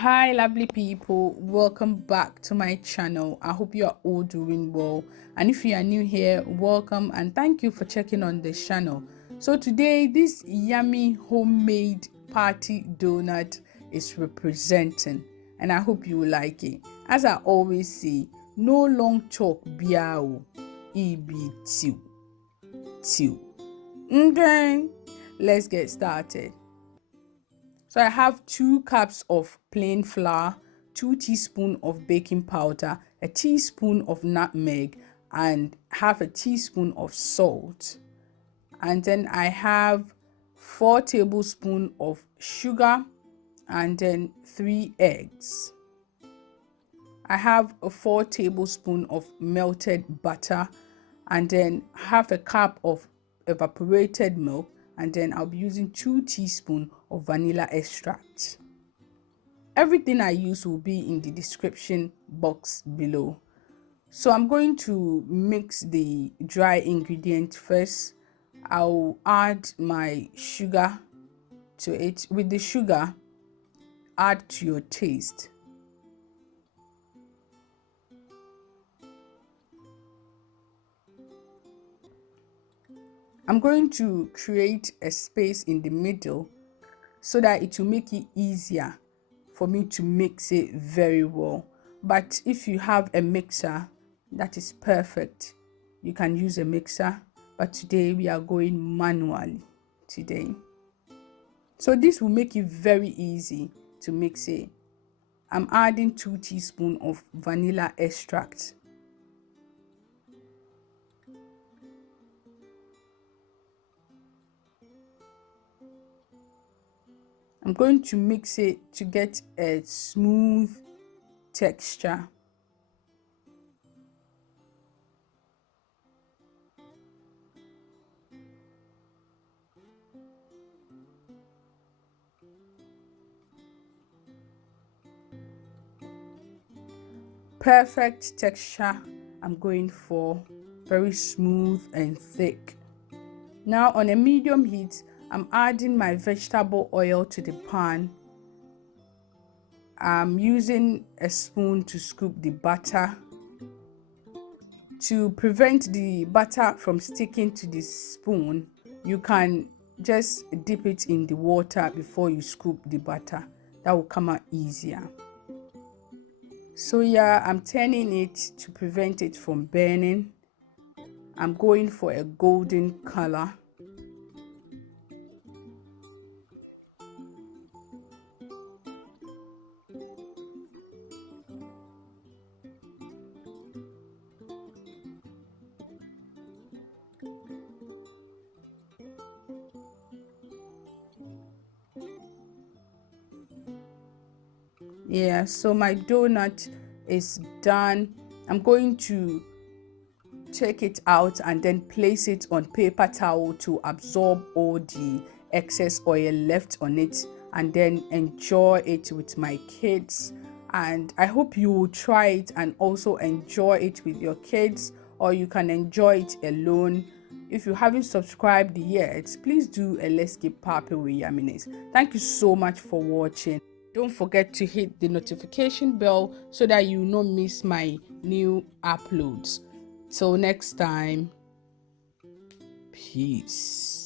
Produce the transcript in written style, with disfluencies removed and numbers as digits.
Hi lovely people, welcome back to my channel. I hope you are all doing well, and if you are new here, welcome and thank you for checking on this channel. So today this yummy homemade party donut is representing, and I hope you will like it. As I always say, no long talk biao, eb two. Okay, let's get started. So I have 2 cups of plain flour, 2 teaspoons of baking powder, a teaspoon of nutmeg, and half a teaspoon of salt. And then I have 4 tablespoons of sugar and then 3 eggs. I have a 4 tablespoons of melted butter and then half a cup of evaporated milk, and then I'll be using 2 teaspoons of vanilla extract. Everything I use will be in the description box below. So I'm going to mix the dry ingredient first. I'll add my sugar to it. With the sugar, add to your taste. I'm going to create a space in the middle so that it will make it easier for me to mix it very well. But if you have a mixer, that is perfect. You can use a mixer, but today we are going manually today. So this will make it very easy to mix it. I'm adding 2 teaspoons of vanilla extract. I'm going to mix it to get a smooth texture. Perfect texture I'm going for, very smooth and thick. Now on a medium heat, I'm adding my vegetable oil to the pan. I'm using a spoon to scoop the butter. To prevent the butter from sticking to the spoon, you can just dip it in the water before you scoop the butter. That will come out easier. So yeah, I'm turning it to prevent it from burning. I'm going for a golden color. Yeah, so my donut is done. I'm going to take it out and then place it on paper towel to absorb all the excess oil left on it, and then enjoy it with my kids. And I hope you will try it and also enjoy it with your kids, or you can enjoy it alone. If you haven't subscribed yet, please do, and let's keep popping with yumminess. Thank you so much for watching. Don't forget to hit the notification bell so that you don't miss my new uploads. Till next time, peace.